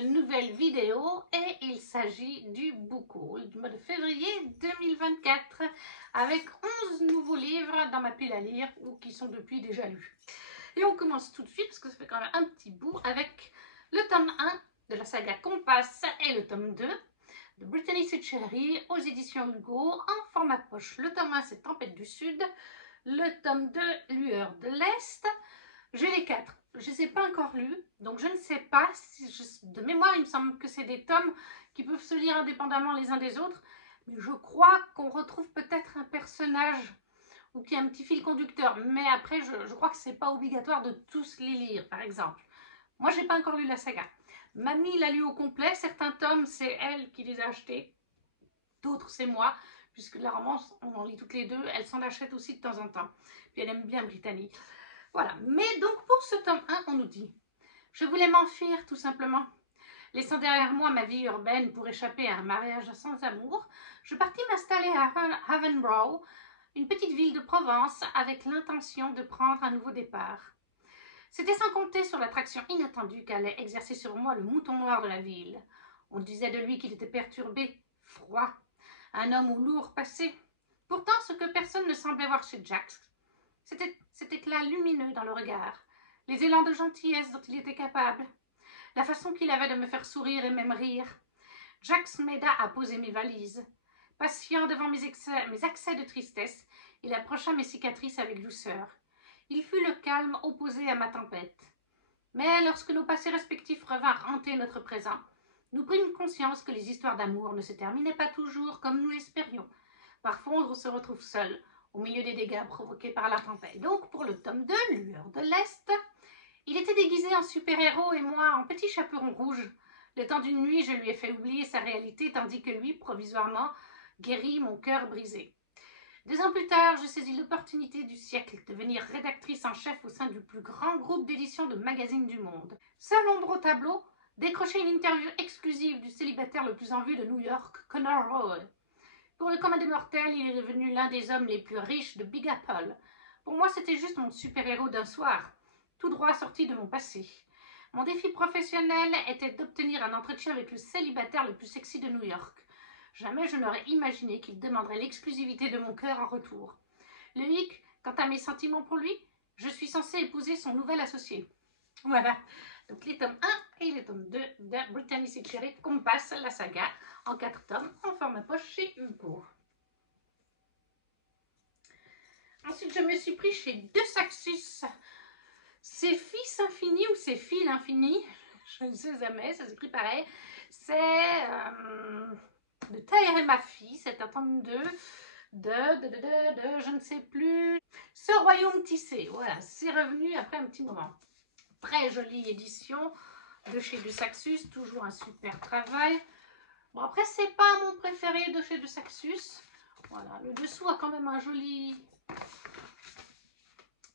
une nouvelle vidéo et il s'agit du book haul du mois de février 2024 avec 11 nouveaux livres dans ma pile à lire ou qui sont depuis déjà lus. Et on commence tout de suite parce que ça fait quand même un petit bout avec le tome 1 de la saga Compass et le tome 2 de Brittany Setcheri aux éditions Hugo en format poche. Le tome 1 c'est Tempête du Sud, le tome 2 Lueur de l'Est. J'ai les 4, je ne les ai pas encore lus, donc je ne sais pas, si de mémoire il me semble que c'est des tomes qui peuvent se lire indépendamment les uns des autres, mais je crois qu'on retrouve peut-être un personnage ou qu'il y a un petit fil conducteur, mais après je crois que ce n'est pas obligatoire de tous les lire par exemple. Moi j'ai pas encore lu la saga, Mamie l'a lu au complet, certains tomes c'est elle qui les a achetés, d'autres c'est moi, puisque la romance on en lit toutes les deux, elle s'en achète aussi de temps en temps, puis elle aime bien Brittany. Voilà, mais donc pour ce tome 1, on nous dit « Je voulais m'enfuir tout simplement. Laissant derrière moi ma vie urbaine pour échapper à un mariage sans amour, je partis m'installer à Havenbrough, une petite ville de Provence, avec l'intention de prendre un nouveau départ. C'était sans compter sur l'attraction inattendue qu'allait exercer sur moi le mouton noir de la ville. On disait de lui qu'il était perturbé, froid, un homme au lourd passé. Pourtant, ce que personne ne semblait voir chez Jack, cet éclat lumineux dans le regard, les élans de gentillesse dont il était capable, la façon qu'il avait de me faire sourire et même rire. Jax m'aida à poser mes valises. Patient devant mes accès de tristesse, il approcha mes cicatrices avec douceur. Il fut le calme opposé à ma tempête. Mais lorsque nos passés respectifs revinrent hanter notre présent, nous prîmes conscience que les histoires d'amour ne se terminaient pas toujours comme nous l'espérions. Parfois, on se retrouve seul, au milieu des dégâts provoqués par la tempête. Donc, pour le tome 2, Lueur de l'Est, il était déguisé en super-héros et moi en petit chaperon rouge. Le temps d'une nuit, je lui ai fait oublier sa réalité, tandis que lui, provisoirement, guérit mon cœur brisé. 2 ans plus tard, je saisis l'opportunité du siècle de devenir rédactrice en chef au sein du plus grand groupe d'édition de magazines du monde. Seul ombre au tableau, décrocher une interview exclusive du célibataire le plus en vue de New York, Connor Hall. Pour le commun des mortels, il est devenu l'un des hommes les plus riches de Big Apple. Pour moi, c'était juste mon super-héros d'un soir, tout droit sorti de mon passé. Mon défi professionnel était d'obtenir un entretien avec le célibataire le plus sexy de New York. Jamais je n'aurais imaginé qu'il demanderait l'exclusivité de mon cœur en retour. Le hic, quant à mes sentiments pour lui, je suis censée épouser son nouvel associé. Voilà, donc les tomes 1 et les tomes 2 de Brittany Setcheri, Compass, la saga, en 4 tomes, en format poche chez Hugo. Ensuite, je me suis pris chez De Saxus. C'est Fils Infini ou c'est Fil Infini, je ne sais jamais, ça s'écrit pareil. C'est de Taher et ma fille, c'est un tome 2 de je ne sais plus, Ce royaume tissé. Voilà, c'est revenu après un petit moment. Très jolie édition de chez De Saxus, toujours un super travail. Bon, après, c'est pas mon préféré de chez De Saxus. Voilà, le dessous a quand même un joli...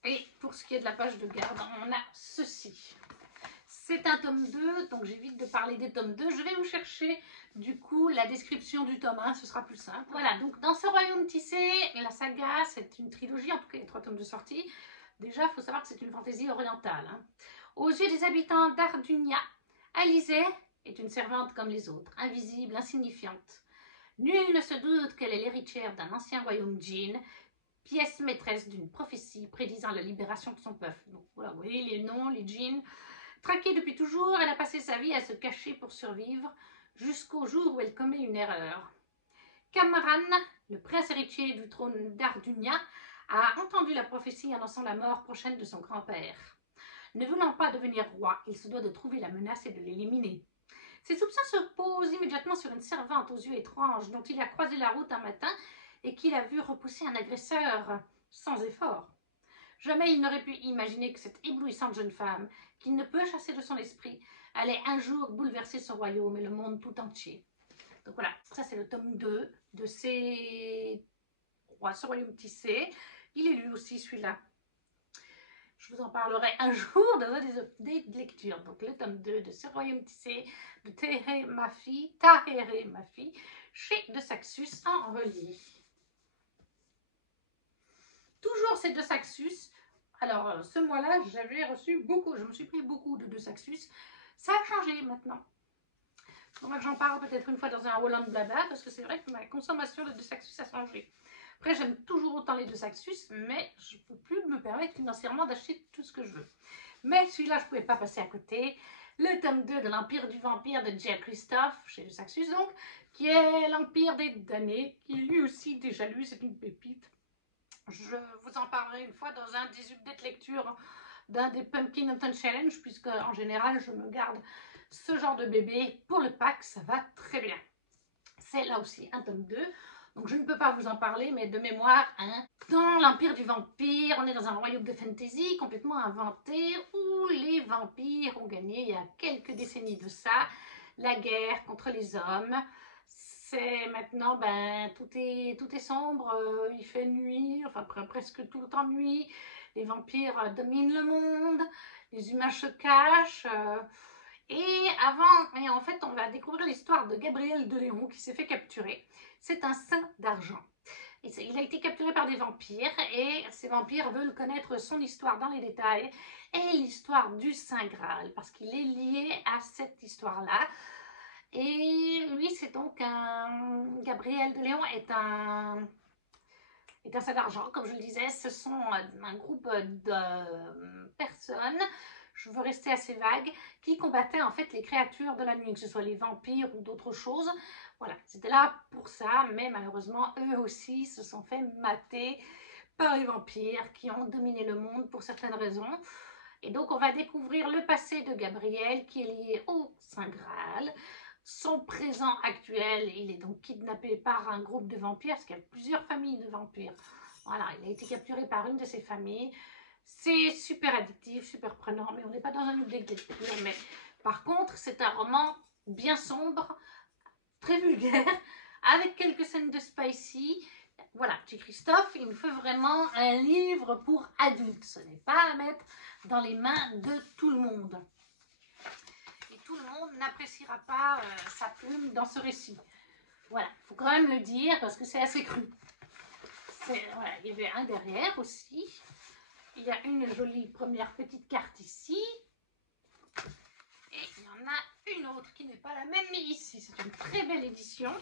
Et pour ce qui est de la page de garde, on a ceci. C'est un tome 2, donc j'évite de parler des tomes 2. Je vais vous chercher du coup la description du tome 1, ce sera plus simple. Voilà, donc dans Ce royaume tissé, la saga, c'est une trilogie, en tout cas il y a 3 tomes de sortie. Déjà, il faut savoir que c'est une fantaisie orientale. Aux yeux des habitants d'Ardunia, Alizée est une servante comme les autres, invisible, insignifiante. Nul ne se doute qu'elle est l'héritière d'un ancien royaume djinn, pièce maîtresse d'une prophétie prédisant la libération de son peuple. Donc voilà, vous voyez les noms, les djinns. Traquée depuis toujours, elle a passé sa vie à se cacher pour survivre, jusqu'au jour où elle commet une erreur. Kamran, le prince héritier du trône d'Ardunia, a entendu la prophétie annonçant la mort prochaine de son grand-père. Ne voulant pas devenir roi, il se doit de trouver la menace et de l'éliminer. Ses soupçons se posent immédiatement sur une servante aux yeux étranges dont il a croisé la route un matin et qu'il a vu repousser un agresseur sans effort. Jamais il n'aurait pu imaginer que cette éblouissante jeune femme, qu'il ne peut chasser de son esprit, allait un jour bouleverser son royaume et le monde tout entier. Donc voilà, ça c'est le tome 2 de Ce royaume tissé. Il est lu aussi celui-là. Je vous en parlerai un jour dans un des updates de lecture. Donc le tome 2 de Ce royaume tissé de Taher ma fille, chez De Saxus en relief. Toujours c'est De Saxus. Alors ce mois-là, j'avais reçu beaucoup, je me suis pris beaucoup de Saxus. Ça a changé maintenant. Faudra que j'en parle peut-être une fois dans un Holland Blabla, parce que c'est vrai que ma consommation de Saxus a changé. Après, j'aime toujours autant les Saxus, mais je ne peux plus me permettre financièrement d'acheter tout ce que je veux. Mais celui-là, je ne pouvais pas passer à côté. Le tome 2 de l'Empire du Vampire de J. Christophe, chez Saxus donc, qui est l'Empire des damnés, qui est lui aussi déjà lu, c'est une pépite. Je vous en parlerai une fois dans un des updates lecture d'un des Pumpkin Autumn Challenge, puisque en général, je me garde ce genre de bébé pour le pack, ça va très bien. C'est là aussi un tome 2. Donc je ne peux pas vous en parler, mais de mémoire, hein. Dans l'Empire du Vampire, on est dans un royaume de fantasy complètement inventé où les vampires ont gagné il y a quelques décennies de ça la guerre contre les hommes. C'est maintenant, tout est sombre, il fait nuit, enfin presque tout le temps nuit. Les vampires dominent le monde, les humains se cachent. Et en fait, on va découvrir l'histoire de Gabriel de Léon qui s'est fait capturer. C'est un saint d'argent. Il a été capturé par des vampires et ces vampires veulent connaître son histoire dans les détails et l'histoire du Saint Graal parce qu'il est lié à cette histoire-là. Et lui, c'est donc un... Gabriel de Léon est un saint d'argent, comme je le disais. Ce sont un groupe de personnes, je veux rester assez vague, qui combattaient en fait les créatures de la nuit, que ce soit les vampires ou d'autres choses. Voilà, c'était là pour ça, mais malheureusement, eux aussi se sont fait mater par les vampires qui ont dominé le monde pour certaines raisons. Et donc, on va découvrir le passé de Gabriel qui est lié au Saint Graal. Son présent actuel, il est donc kidnappé par un groupe de vampires, parce qu'il y a plusieurs familles de vampires. Voilà, il a été capturé par une de ces familles. C'est super addictif, super prenant, mais on n'est pas dans un update de lecture. Mais par contre, c'est un roman bien sombre, très vulgaire, avec quelques scènes de spicy. Voilà, J. Christophe, il me faut vraiment un livre pour adultes. Ce n'est pas à mettre dans les mains de tout le monde. Et tout le monde n'appréciera pas sa plume dans ce récit. Voilà, il faut quand même le dire parce que c'est assez cru. Voilà, il y avait un derrière aussi. Il y a une jolie première petite carte ici. Et il y en a une autre qui n'est pas la même, mais ici. C'est une très belle édition.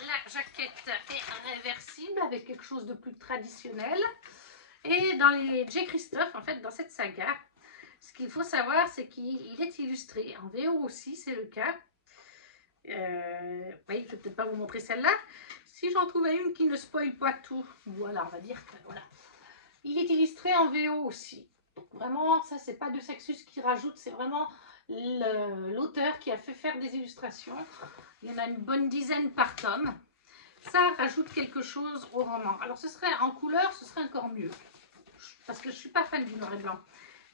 La jaquette est réversible avec quelque chose de plus traditionnel. Et dans les J. Christophe, en fait, dans cette saga, ce qu'il faut savoir, c'est qu'il est illustré. En VO aussi, c'est le cas. Oui, je ne vais peut-être pas vous montrer celle-là. Si j'en trouvais une qui ne spoile pas tout, voilà, on va dire que voilà. Il est illustré en VO aussi. Donc vraiment, ça, c'est pas de Saxus qui rajoute, c'est vraiment l'auteur qui a fait faire des illustrations. Il y en a une bonne dizaine par tome. Ça rajoute quelque chose au roman. Alors, ce serait en couleur, ce serait encore mieux. Parce que je ne suis pas fan du noir et blanc.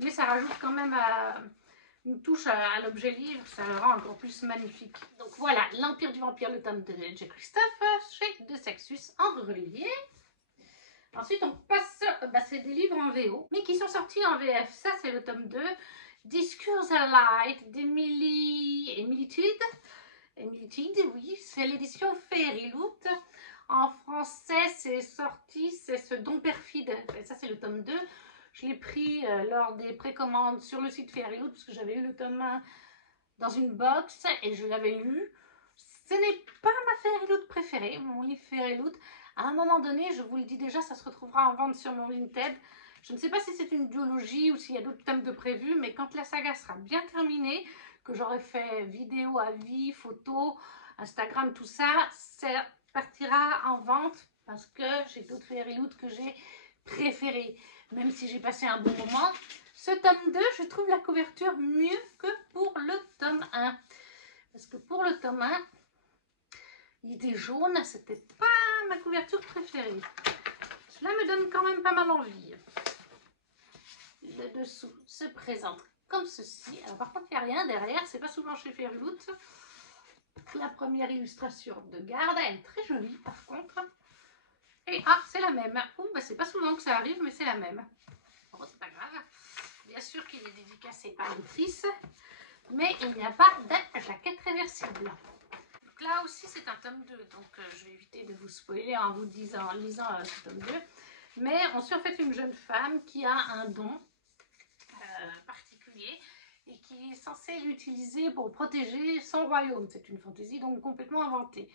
Mais ça rajoute quand même une touche à l'objet livre. Ça le rend encore plus magnifique. Donc voilà, l'Empire du Vampire, le tome de J. Christophe, chez de Saxus en relié. Ensuite, on passe, c'est des livres en VO, mais qui sont sortis en VF. Ça, c'est le tome 2, Discours à Light d'Emily Tilde, oui, c'est l'édition Fairyloot. En français, c'est sorti, c'est ce don perfide. Et ça, c'est le tome 2. Je l'ai pris lors des précommandes sur le site Fairyloot, parce que j'avais eu le tome 1 dans une box et je l'avais lu. Ce n'est pas ma Fairyloot préférée, mon livre Fairyloot. À un moment donné, je vous le dis déjà, ça se retrouvera en vente sur mon Vinted. Je ne sais pas si c'est une duologie ou s'il y a d'autres tomes de prévus, mais quand la saga sera bien terminée, que j'aurai fait vidéo, avis, photos, Instagram, tout ça, ça partira en vente parce que j'ai d'autres Fairyloot que j'ai préférés. Même si j'ai passé un bon moment, ce tome 2, je trouve la couverture mieux que pour le tome 1. Parce que pour le tome 1, il était jaune, c'était pas ma couverture préférée. Cela me donne quand même pas mal envie. Le dessous se présente comme ceci. Alors par contre, il n'y a rien derrière, c'est pas souvent chez Fairyloot. La première illustration de garde, elle est très jolie par contre. Et c'est la même. C'est pas souvent que ça arrive, mais c'est la même. Bon, c'est pas grave. Bien sûr qu'il est dédicacé par l'autrice, mais il n'y a pas de jaquette réversible. Donc là aussi, c'est un tome 2, donc je vais éviter de vous spoiler en vous disant, en lisant ce tome 2. Mais on suit en fait une jeune femme qui a un don particulier et qui est censé l'utiliser pour protéger son royaume. C'est une fantaisie donc complètement inventée.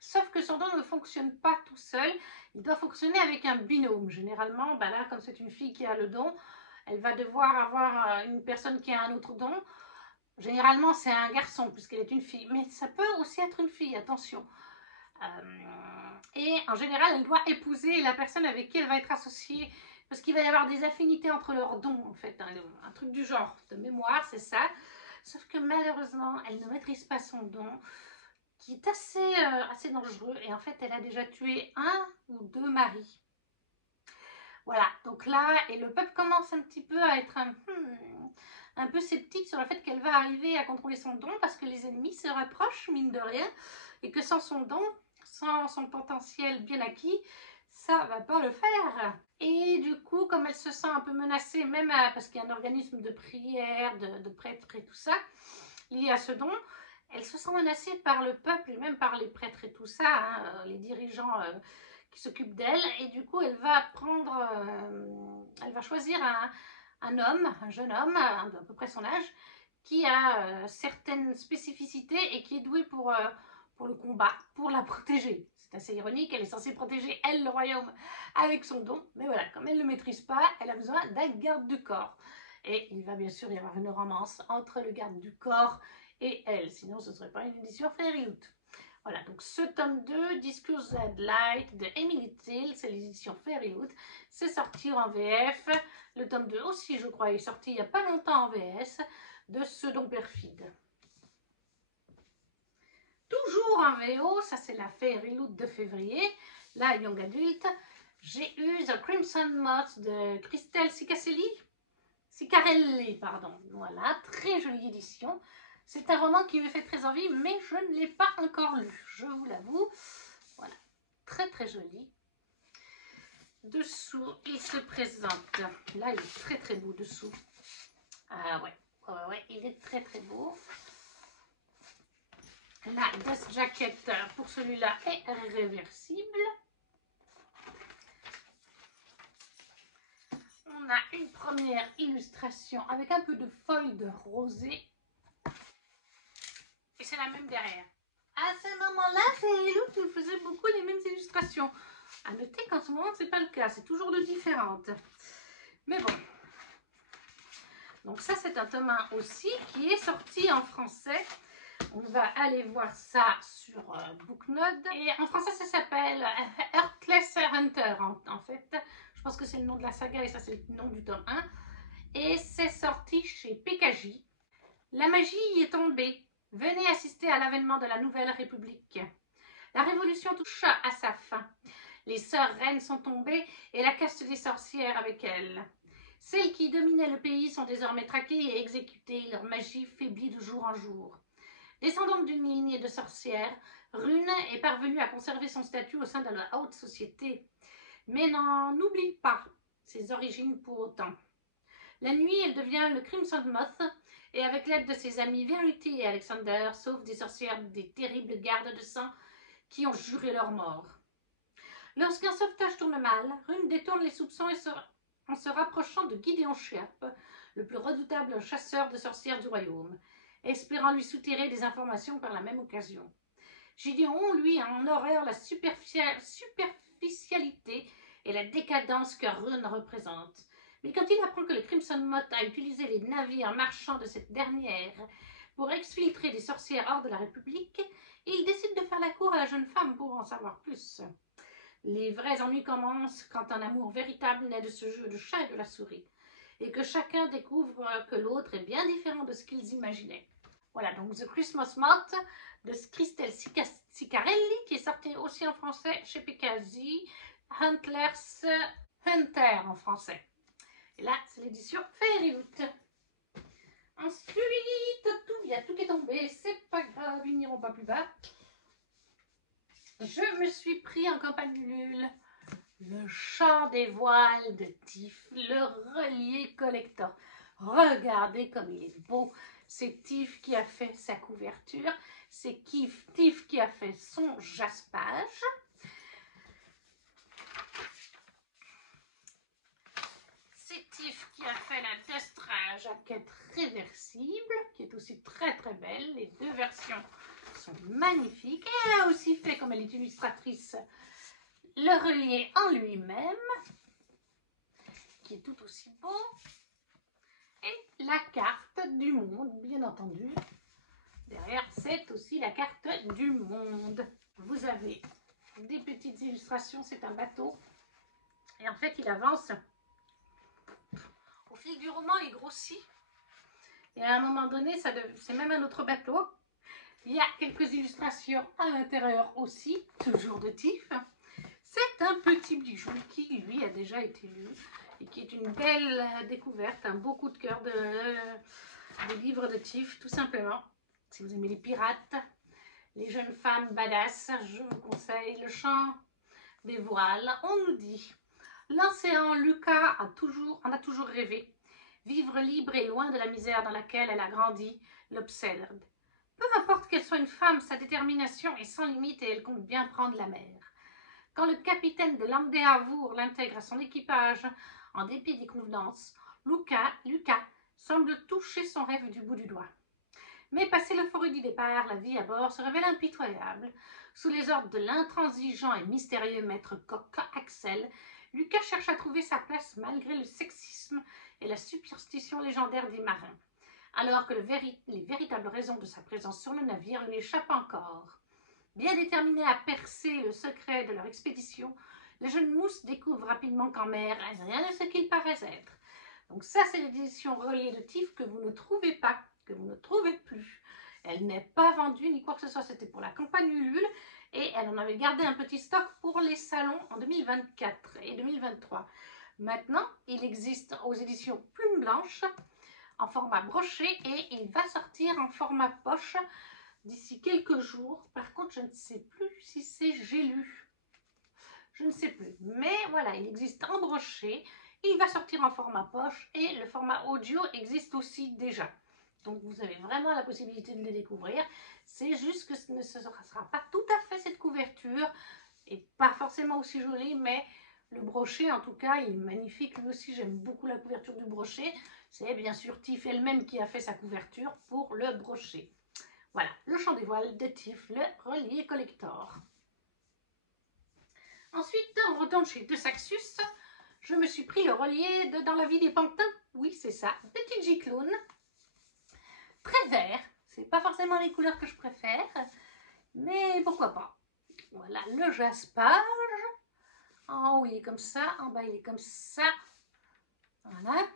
Sauf que son don ne fonctionne pas tout seul, il doit fonctionner avec un binôme. Généralement, ben là, comme c'est une fille qui a le don, elle va devoir avoir une personne qui a un autre don. Généralement, c'est un garçon puisqu'elle est une fille, mais ça peut aussi être une fille, attention. Et en général, elle doit épouser la personne avec qui elle va être associée, parce qu'il va y avoir des affinités entre leurs dons, en fait, un truc du genre, de mémoire, c'est ça. Sauf que malheureusement, elle ne maîtrise pas son don, qui est assez dangereux, et en fait, elle a déjà tué 1 ou 2 maris. Voilà, donc là, et le peuple commence un petit peu à être un peu sceptique sur le fait qu'elle va arriver à contrôler son don, parce que les ennemis se rapprochent, mine de rien, et que sans son don, sans son potentiel bien acquis, ça va pas le faire. Et du coup, comme elle se sent un peu menacée, même parce qu'il y a un organisme de prière, de prêtres et tout ça, lié à ce don, elle se sent menacée par le peuple et même par les prêtres et tout ça, hein, les dirigeants qui s'occupent d'elle. Et du coup, elle va choisir un homme, un jeune homme, à peu près son âge, qui a certaines spécificités et qui est doué pour le combat, pour la protéger. C'est assez ironique, elle est censée protéger, elle, le royaume, avec son don. Mais voilà, comme elle ne le maîtrise pas, elle a besoin d'un garde du corps. Et il va bien sûr y avoir une romance entre le garde du corps et elle. Sinon, ce ne serait pas une édition Fairyloot. Voilà, donc ce tome 2, Discourse at Light de Emily Till, c'est l'édition Fairyloot. C'est sorti en VF. Le tome 2 aussi, je crois, est sorti il n'y a pas longtemps en VS, de Ce don perfide. Toujours en VO, ça c'est la Fairyloot de février, la Young Adult. J'ai eu The Crimson Moth de Christelle Ciccarelli, pardon. Voilà, très jolie édition. C'est un roman qui me fait très envie, mais je ne l'ai pas encore lu, je vous l'avoue. Voilà, très très joli. Dessous, il se présente. Là, il est très très beau dessous. Ah ouais, il est très très beau. La dust jacket pour celui-là est réversible. On a une première illustration avec un peu de feuilles de rosée. Et c'est la même derrière. À ce moment-là, Fairyloot nous faisait beaucoup les mêmes illustrations. À noter qu'en ce moment, ce n'est pas le cas. C'est toujours de différentes. Mais bon. Donc ça, c'est un tome 1 aussi qui est sorti en français. On va aller voir ça sur Booknode. Et en français, ça s'appelle Heartless Hunter, en fait. Je pense que c'est le nom de la saga et ça, c'est le nom du tome 1. Et c'est sorti chez PKJ. La magie y est tombée. Venez assister à l'avènement de la Nouvelle République. La révolution touche à sa fin. Les sœurs reines sont tombées et la caste des sorcières avec elles. Celles qui dominaient le pays sont désormais traquées et exécutées. Leur magie faiblit de jour en jour. Descendante d'une lignée de sorcières, Rune est parvenue à conserver son statut au sein de la haute société, mais n'en oublie pas ses origines pour autant. La nuit, elle devient le Crimson Moth, et avec l'aide de ses amis Verity et Alexander, sauve des sorcières des terribles gardes de sang qui ont juré leur mort. Lorsqu'un sauvetage tourne mal, Rune détourne les soupçons en se rapprochant de Gideon Sheap, le plus redoutable chasseur de sorcières du royaume, espérant lui soutirer des informations par la même occasion. Gideon, lui, a en horreur la superficialité et la décadence que Rune représente. Mais quand il apprend que le Crimson Moth a utilisé les navires marchands de cette dernière pour exfiltrer des sorcières hors de la République, il décide de faire la cour à la jeune femme pour en savoir plus. Les vrais ennuis commencent quand un amour véritable naît de ce jeu de chat et de la souris, et que chacun découvre que l'autre est bien différent de ce qu'ils imaginaient. Voilà, donc The Christmas Moth de Christelle Ciccarelli, qui est sorti aussi en français chez PKJ, Heartless Hunter en français. Et là, c'est l'édition Fairyloot. Ensuite, il y a tout qui est tombé, c'est pas grave, ils n'iront pas plus bas. Je me suis pris en campanule le chant des voiles de Tiff, le relié collector. Regardez comme il est beau. C'est Tiff qui a fait sa couverture. C'est Tiff qui a fait son jaspage. C'est Tiff qui a fait la dust jaquette réversible qui est aussi très très belle. Les deux versions sont magnifiques. Et elle a aussi fait, comme elle est illustratrice, le relié en lui-même qui est tout aussi beau. Et la carte du monde, bien entendu. Derrière, c'est aussi la carte du monde. Vous avez des petites illustrations, c'est un bateau. Et en fait, il avance. Au fil du roman, il grossit. Et à un moment donné, c'est même un autre bateau. Il y a quelques illustrations à l'intérieur aussi, toujours de Tif. C'est un petit bijou qui, lui, a déjà été lu et qui est une belle découverte, un beau coup de cœur de livres de Tif, tout simplement. Si vous aimez les pirates, les jeunes femmes badass, je vous conseille Le Chant des voiles. On nous dit, l'océan, Lucas en a toujours rêvé. Vivre libre et loin de la misère dans laquelle elle a grandi l'obsède. Peu importe qu'elle soit une femme, sa détermination est sans limite et elle compte bien prendre la mer. Quand le capitaine de l'Amdéavour l'intègre à son équipage, en dépit des convenances, Lucas semble toucher son rêve du bout du doigt. Mais passé l'euphorie du départ, la vie à bord se révèle impitoyable. Sous les ordres de l'intransigeant et mystérieux maître coq Axel, Lucas cherche à trouver sa place malgré le sexisme et la superstition légendaire des marins, alors que les véritables raisons de sa présence sur le navire lui échappent encore. Bien déterminés à percer le secret de leur expédition, les jeunes mousses découvrent rapidement qu'en mer, rien de ce qu'ils paraissent être. Donc ça, c'est l'édition reliée de Tif que vous ne trouvez pas, que vous ne trouvez plus. Elle n'est pas vendue ni quoi que ce soit, c'était pour la campagne Ulule et elle en avait gardé un petit stock pour les salons en 2024 et 2023. Maintenant, il existe aux éditions Plume Blanche en format broché et il va sortir en format poche d'ici quelques jours. Par contre, je ne sais plus si c'est J'ai lu. Je ne sais plus. Mais voilà, il existe en broché. Il va sortir en format poche et le format audio existe aussi déjà. Donc vous avez vraiment la possibilité de les découvrir. C'est juste que ce ne sera pas tout à fait cette couverture et pas forcément aussi jolie, mais le brochet en tout cas il est magnifique. Lui aussi j'aime beaucoup la couverture du brochet. C'est bien sûr Tif elle-même qui a fait sa couverture pour le brochet. Voilà, Le Chant des voiles de Tif, le relié collector. Ensuite, on retourne chez De Saxus. Je me suis pris le relié de Dans la vie des pantins. Oui, c'est ça, petit Giclone. Très vert. C'est pas forcément les couleurs que je préfère, mais pourquoi pas. Voilà, le jaspage. En haut, il est comme ça. En bas, il est comme ça. Voilà.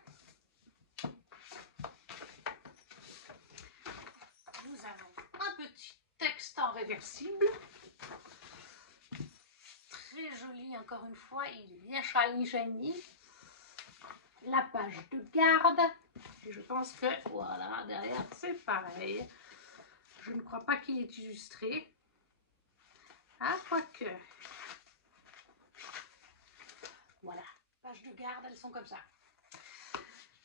Nous avons un petit texte en réversible. Très joli, encore une fois. Il est bien shiny. La page de garde. Et je pense que, voilà, derrière, c'est pareil. Je ne crois pas qu'il est illustré. Ah, quoique. Voilà, page de garde, elles sont comme ça.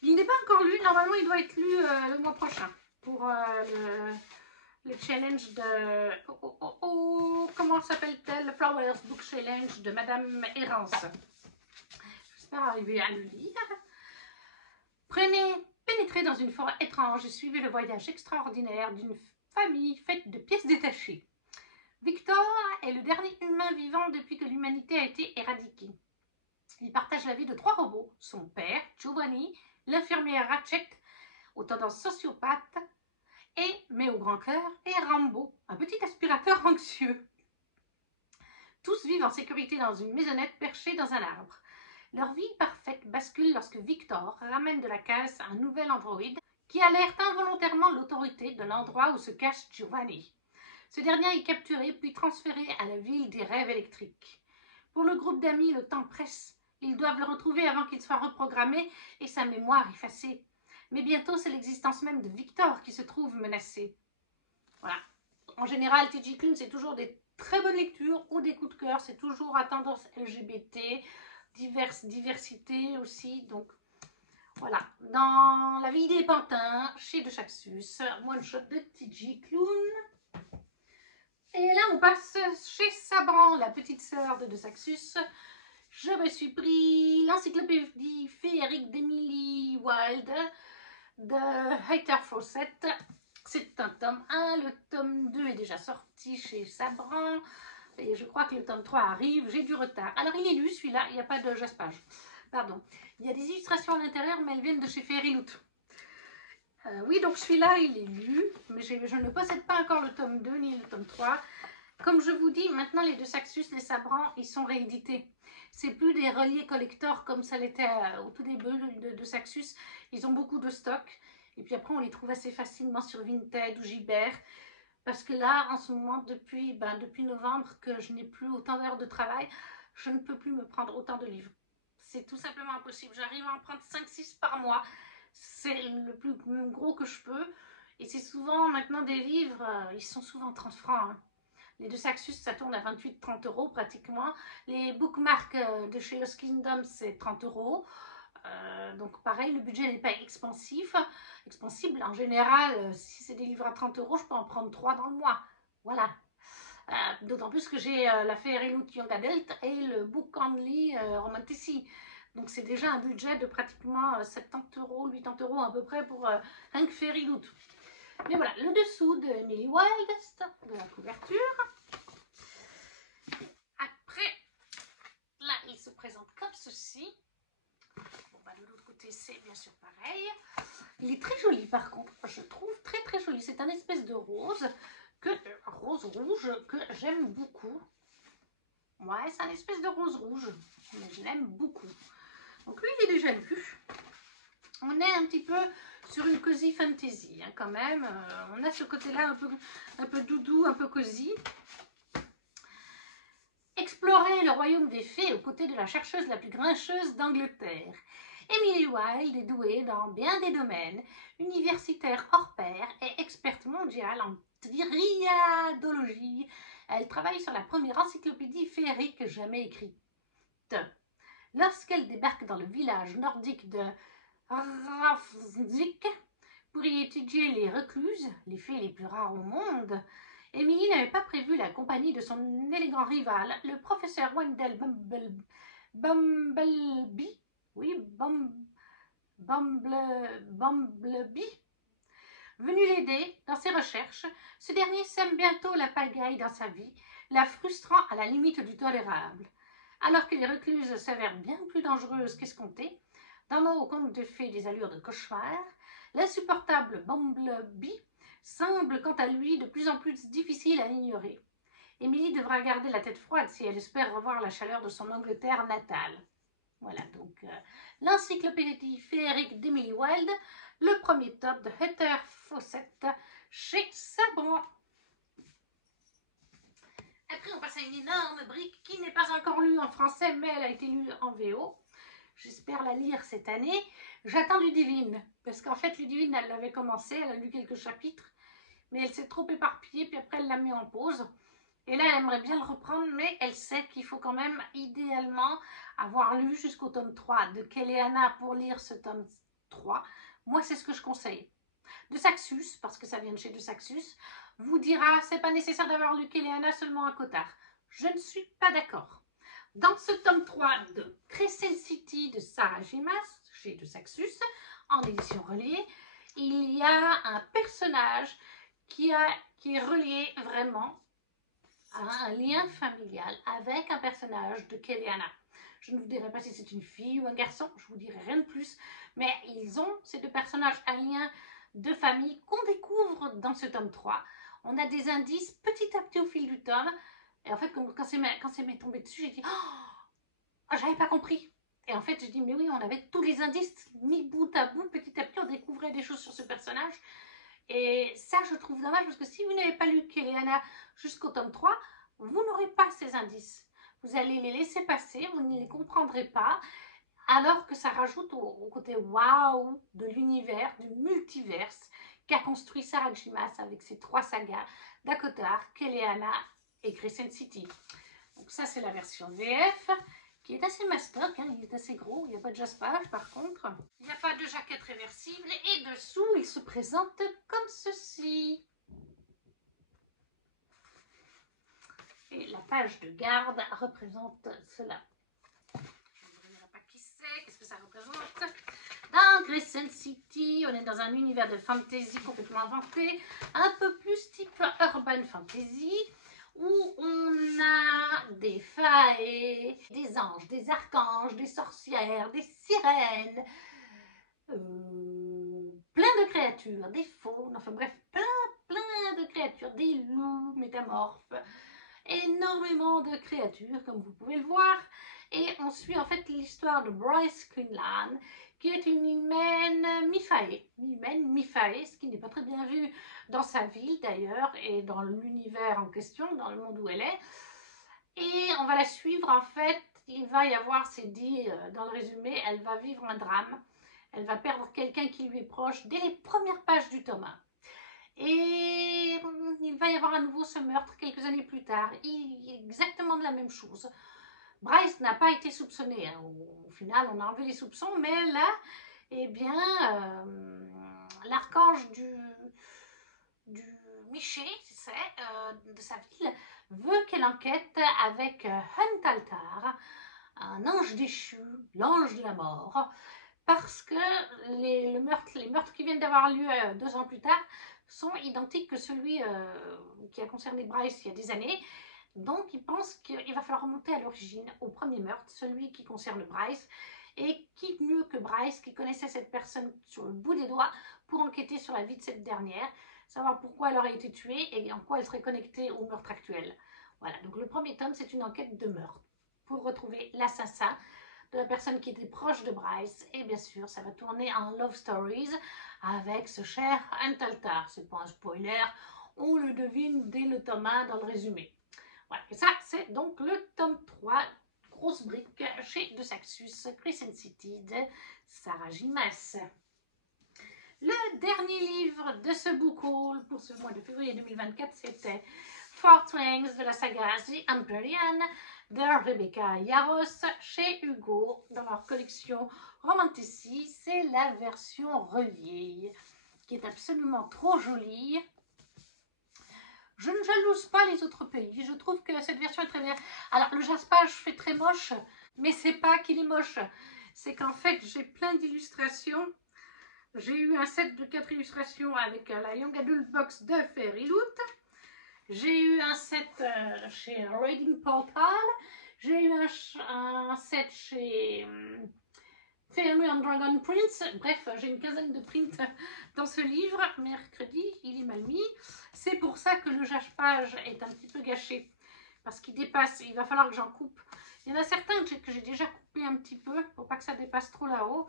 Il n'est pas encore lu, normalement il doit être lu le mois prochain pour le challenge de... comment s'appelle-t-elle? Le Flowers Book Challenge de Madame Errance. J'espère arriver à le lire. Pénétrez dans une forêt étrange et suivez le voyage extraordinaire d'une famille faite de pièces détachées. Victor est le dernier humain vivant depuis que l'humanité a été éradiquée. Il partage la vie de 3 robots, son père, Giovanni, l'infirmière Ratchet, aux tendances sociopathes, mais au grand cœur, et Rambo, un petit aspirateur anxieux. Tous vivent en sécurité dans une maisonnette perchée dans un arbre. Leur vie parfaite bascule lorsque Victor ramène de la casse un nouvel androïde qui alerte involontairement l'autorité de l'endroit où se cache Giovanni. Ce dernier est capturé puis transféré à la ville des rêves électriques. Pour le groupe d'amis, le temps presse. Ils doivent le retrouver avant qu'il soit reprogrammé et sa mémoire effacée. Mais bientôt, c'est l'existence même de Victor qui se trouve menacée. Voilà. En général, TJ Klune, c'est toujours des très bonnes lectures ou des coups de cœur. C'est toujours à tendance LGBT, diversité aussi. Donc, voilà. Dans La vie des pantins, chez De Saxus, one shot de TJ Klune. Et là, on passe chez Sabran, la petite sœur de Saxus. Je me suis pris l'encyclopédie féerique d'Emily Wilde. de Heather Fawcett. C'est un tome 1, le tome 2 est déjà sorti chez Sabran. Et je crois que le tome 3 arrive, j'ai du retard. Alors il est lu celui-là, il n'y a pas de jaspage. Pardon. Il y a des illustrations à l'intérieur, mais elles viennent de chez Fairyloot. Oui, donc celui-là, il est lu, mais je ne possède pas encore le tome 2 ni le tome 3. Comme je vous dis, maintenant les deux Saxus, les Sabrans, ils sont réédités. C'est plus des reliés collector comme ça l'était au tout début de Saxus. Ils ont beaucoup de stock. Et puis après, on les trouve assez facilement sur Vinted ou Gibert. Parce que là, en ce moment, depuis novembre, que je n'ai plus autant d'heures de travail, je ne peux plus me prendre autant de livres. C'est tout simplement impossible. J'arrive à en prendre 5-6 par mois. C'est le plus gros que je peux. Et c'est souvent maintenant des livres, ils sont souvent 30 francs. Hein. Les deux Saxus, ça tourne à 28-30 euros pratiquement. Les bookmarks de chez Lost Kingdom, c'est 30 euros. Donc pareil, le budget n'est pas expansible. En général, si c'est des livres à 30 euros, je peux en prendre 3 dans le mois. Voilà. D'autant plus que j'ai la Fairyloot Young Adult et le Book Only Romantici. Donc c'est déjà un budget de pratiquement 70 euros, 80 euros à peu près pour un Fairyloot. Mais voilà, le dessous de Emily Wilde, de la couverture. Après, là, il se présente comme ceci. Bon, bah, de l'autre côté, c'est bien sûr pareil. Il est très joli par contre, je trouve très très joli. C'est un espèce de rose, rose rouge, que j'aime beaucoup. Ouais, c'est un espèce de rose rouge, mais je l'aime beaucoup. Donc lui, il est déjà lu. On est un petit peu sur une cosy fantasy, hein, quand même. On a ce côté-là un peu doudou, un peu cosy. Explorer le royaume des fées aux côtés de la chercheuse la plus grincheuse d'Angleterre. Emily Wilde est douée dans bien des domaines, universitaire hors pair et experte mondiale en triadologie. Elle travaille sur la première encyclopédie féerique jamais écrite. Lorsqu'elle débarque dans le village nordique de Ravsvik pour y étudier les recluses, les fées les plus rares au monde, Emily n'avait pas prévu la compagnie de son élégant rival, le professeur Wendell Bumblebee. Oui, Bumblebee. Venu l'aider dans ses recherches, ce dernier sème bientôt la pagaille dans sa vie, la frustrant à la limite du tolérable. Alors que les recluses s'avèrent bien plus dangereuses qu'escomptées, donnant au conte de fées des allures de cauchemar, l'insupportable Bumblebee semble quant à lui de plus en plus difficile à ignorer. Emily devra garder la tête froide si elle espère revoir la chaleur de son Angleterre natale. Voilà donc l'encyclopédie féerique d'Emily Wilde, le premier tome de Heather Fawcett chez Sabran. Après, on passe à une énorme brique qui n'est pas encore lue en français, mais elle a été lue en VO. J'espère la lire cette année. J'attends Ludivine, parce qu'en fait, Ludivine, elle l'avait commencé, elle a lu quelques chapitres, mais elle s'est trop éparpillée, puis après, elle l'a mis en pause. Et là, elle aimerait bien le reprendre, mais elle sait qu'il faut quand même, idéalement, avoir lu jusqu'au tome 3 de Kéléana pour lire ce tome 3. Moi, c'est ce que je conseille. De Saxus, parce que ça vient de chez De Saxus, vous dira, c'est pas nécessaire d'avoir lu Kéléana seulement à Cotard. Je ne suis pas d'accord. Dans ce tome 3 de Crescent City de Sarah Gimas, chez De Saxus, en édition reliée, il y a un personnage qui est relié vraiment à un lien familial avec un personnage de Kéléana. Je ne vous dirai pas si c'est une fille ou un garçon, je vous dirai rien de plus, mais ils ont, ces deux personnages, un lien de famille qu'on découvre dans ce tome 3. On a des indices petit à petit au fil du tome, et en fait, quand c'est m'est tombé dessus, j'ai dit « Oh, j'avais pas compris !» Et en fait, j'ai dit « Mais oui, on avait tous les indices mis bout à bout, petit à petit, on découvrait des choses sur ce personnage. » Et ça, je trouve dommage, parce que si vous n'avez pas lu Kéléana jusqu'au tome 3, vous n'aurez pas ces indices. Vous allez les laisser passer, vous ne les comprendrez pas, alors que ça rajoute au côté waouh de l'univers, du multiverse qu'a construit Sarah Gimas avec ses 3 sagas, Dakotar, Kéléana et Crescent City. Donc ça, c'est la version VF, qui est assez mastoc, hein, il est assez gros, il n'y a pas de jaspage par contre. Il n'y a pas de jaquette réversible et dessous, il se présente comme ceci. Et la page de garde représente cela. Je ne vous dirai pas qui c'est, qu'est-ce que ça représente. Dans Crescent City, on est dans un univers de fantasy complètement inventé, un peu plus type urban fantasy, où on a des faées, des anges, des archanges, des sorcières, des sirènes, plein de créatures, des faunes, enfin bref, plein de créatures, des loups métamorphes, énormément de créatures comme vous pouvez le voir. Et on suit en fait l'histoire de Bryce Quinlan, qui est une humaine mi-faée, mi-humaine, mi-faée, ce qui n'est pas très bien vu dans sa ville d'ailleurs, et dans l'univers en question, dans le monde où elle est. Et on va la suivre en fait, il va y avoir, c'est dit dans le résumé, elle va vivre un drame, elle va perdre quelqu'un qui lui est proche dès les premières pages du tome 1. Et il va y avoir à nouveau ce meurtre quelques années plus tard, exactement de la même chose. Bryce n'a pas été soupçonné, hein. Au final on a enlevé les soupçons, mais là, eh bien, l'archange du Miché, de sa ville, veut qu'elle enquête avec Huntaltar, un ange déchu, l'ange de la mort, parce que les meurtres qui viennent d'avoir lieu 2 ans plus tard sont identiques que celui qui a concerné Bryce il y a des années. Donc, il pense qu'il va falloir remonter à l'origine, au premier meurtre, celui qui concerne Bryce. Et qui mieux que Bryce, qui connaissait cette personne sur le bout des doigts, pour enquêter sur la vie de cette dernière, savoir pourquoi elle aurait été tuée et en quoi elle serait connectée au meurtre actuel. Voilà, donc le premier tome, c'est une enquête de meurtre pour retrouver l'assassin de la personne qui était proche de Bryce. Et bien sûr, ça va tourner en Love Stories avec ce cher Huntaltar. C'est pas un spoiler, on le devine dès le tome 1 dans le résumé. Voilà, et ça, c'est donc le tome 3, grosse brique, chez De Saxus, Crescent City de Sarah J. Maas. Le dernier livre de ce book haul pour ce mois de février 2024, c'était Four Twangs de la saga The Empyrean de Rebecca Yarros chez Hugo dans leur collection Romantici. C'est la version revieille qui est absolument trop jolie. Je ne jalouse pas les autres pays, je trouve que cette version est très bien. Alors le jaspage fait très moche, mais c'est pas qu'il est moche, c'est qu'en fait j'ai plein d'illustrations. J'ai eu un set de 4 illustrations avec la Young Adult Box de Fairyloot. J'ai eu un set chez Reading Portal. J'ai eu un set chez Fairy and Dragon Prince. Bref, j'ai une quinzaine de prints dans ce livre. Mercredi, il est mal mis. C'est pour ça que le jaspage est un petit peu gâché. Parce qu'il dépasse, il va falloir que j'en coupe. Il y en a certains que j'ai déjà coupé un petit peu pour pas que ça dépasse trop là-haut.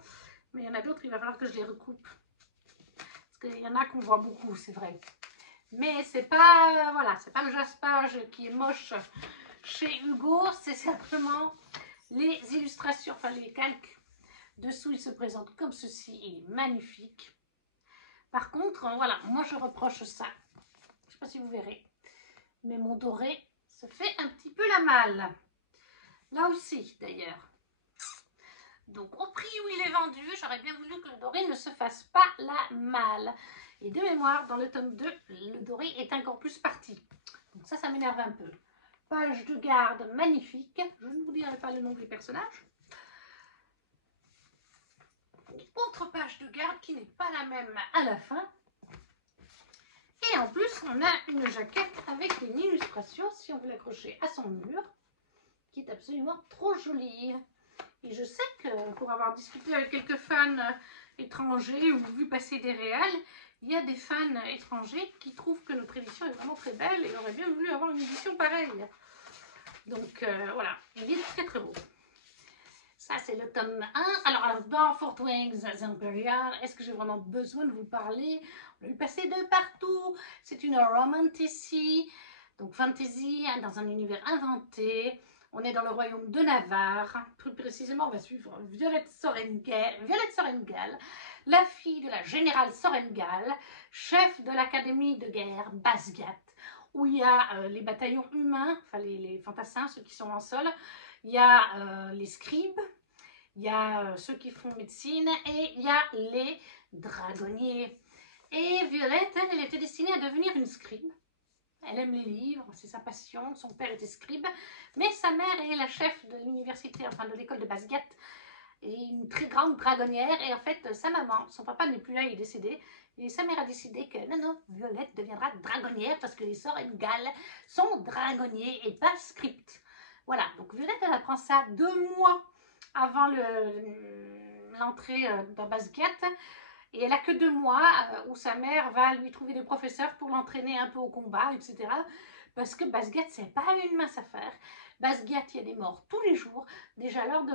Mais il y en a d'autres, il va falloir que je les recoupe. Parce qu'il y en a qu'on voit beaucoup, c'est vrai. Mais c'est pas, voilà, c'est pas le jaspage qui est moche chez Hugo, c'est simplement les illustrations, enfin les calques. Dessous, il se présente comme ceci, il est magnifique. Par contre, voilà, moi je reproche ça. Je sais pas si vous verrez, mais mon doré se fait un petit peu la malle. Là aussi, d'ailleurs. Donc, au prix où il est vendu, j'aurais bien voulu que le doré ne se fasse pas la malle. Et de mémoire, dans le tome 2, le doré est encore plus parti. Donc ça m'énerve un peu. Page de garde magnifique. Je ne vous dirai pas le nom des personnages. Autre page de garde qui n'est pas la même à la fin. Et en plus, on a une jaquette avec une illustration, si on veut l'accrocher à son mur, qui est absolument trop jolie. Et je sais que pour avoir discuté avec quelques fans étrangers ou vu passer des réals, il y a des fans étrangers qui trouvent que notre édition est vraiment très belle et auraient bien voulu avoir une édition pareille. Donc voilà, il est très très beau. Ça c'est le tome 1. Alors dans Four Twangs The Empyrean, est-ce que j'ai vraiment besoin de vous parler? On a eu passé de partout. C'est une romantici, donc fantasy dans un univers inventé. On est dans le royaume de Navarre. Plus précisément, on va suivre Violette Sorrengal, la fille de la générale Sorrengal, chef de l'académie de guerre Basgat, où il y a les bataillons humains, enfin les fantassins, ceux qui sont en sol. Il y a les scribes, il y a ceux qui font médecine et il y a les dragonniers. Et Violette, elle était destinée à devenir une scribe. Elle aime les livres, c'est sa passion. Son père était scribe, mais sa mère est la chef de l'université, enfin de l'école de Basgat. et une très grande dragonnière. Et en fait, sa maman, son papa n'est plus là, il est décédé. Et sa mère a décidé que non, Violette deviendra dragonnière parce que les sorts Ingal sont dragonniers et pas script. Voilà, donc Violette, elle apprend ça 2 mois avant l'entrée dans Basquiat. Et elle a que 2 mois où sa mère va lui trouver des professeurs pour l'entraîner un peu au combat, etc. Parce que Basquiat, c'est pas une mince affaire. Basquiat, il y a des morts tous les jours. Déjà, lors de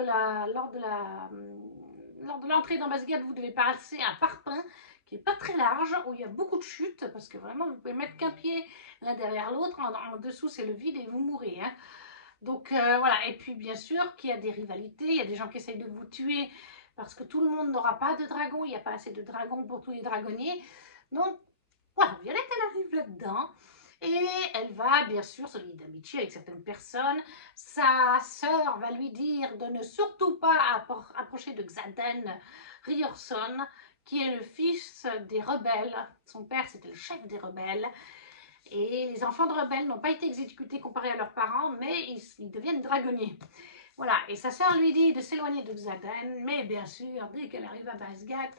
l'entrée dans Basquiat, vous devez passer un parpaing qui est pas très large, où il y a beaucoup de chutes, parce que vraiment, vous pouvez mettre qu'un pied l'un derrière l'autre. En dessous, c'est le vide et vous mourrez. Hein. Donc voilà, et puis bien sûr qu'il y a des rivalités, il y a des gens qui essayent de vous tuer parce que tout le monde n'aura pas de dragon, il n'y a pas assez de dragons pour tous les dragonniers. Donc voilà, Violette, elle arrive là-dedans et elle va bien sûr se lier d'amitié avec certaines personnes. Sa sœur va lui dire de ne surtout pas approcher de Xaden Riorson, qui est le fils des rebelles. Son père, c'était le chef des rebelles. Et les enfants de rebelles n'ont pas été exécutés comparés à leurs parents, mais ils deviennent dragonniers. Voilà, et sa sœur lui dit de s'éloigner de Xaden, mais bien sûr, dès qu'elle arrive à Basquiat,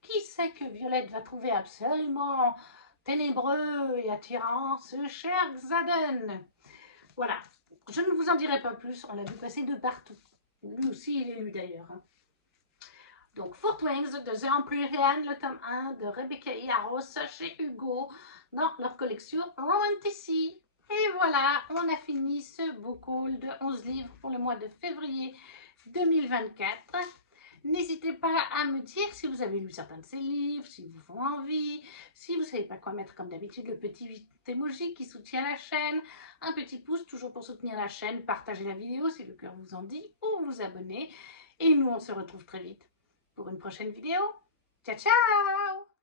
qui sait que Violette va trouver absolument ténébreux et attirant ce cher Xaden. Voilà, je ne vous en dirai pas plus, on l'a vu passer de partout. Lui aussi, il est lu d'ailleurs. Hein. Donc, Four Wings de The Empyrean, le tome 1 de Rebecca Yarros chez Hugo dans leur collection Romantici. Et voilà, on a fini ce book haul de 11 livres pour le mois de février 2024. N'hésitez pas à me dire si vous avez lu certains de ces livres, s'ils vous font envie, si vous ne savez pas quoi mettre comme d'habitude, le petit emoji qui soutient la chaîne, un petit pouce toujours pour soutenir la chaîne, partagez la vidéo si le cœur vous en dit ou vous abonnez. Et nous, on se retrouve très vite pour une prochaine vidéo. Ciao, ciao!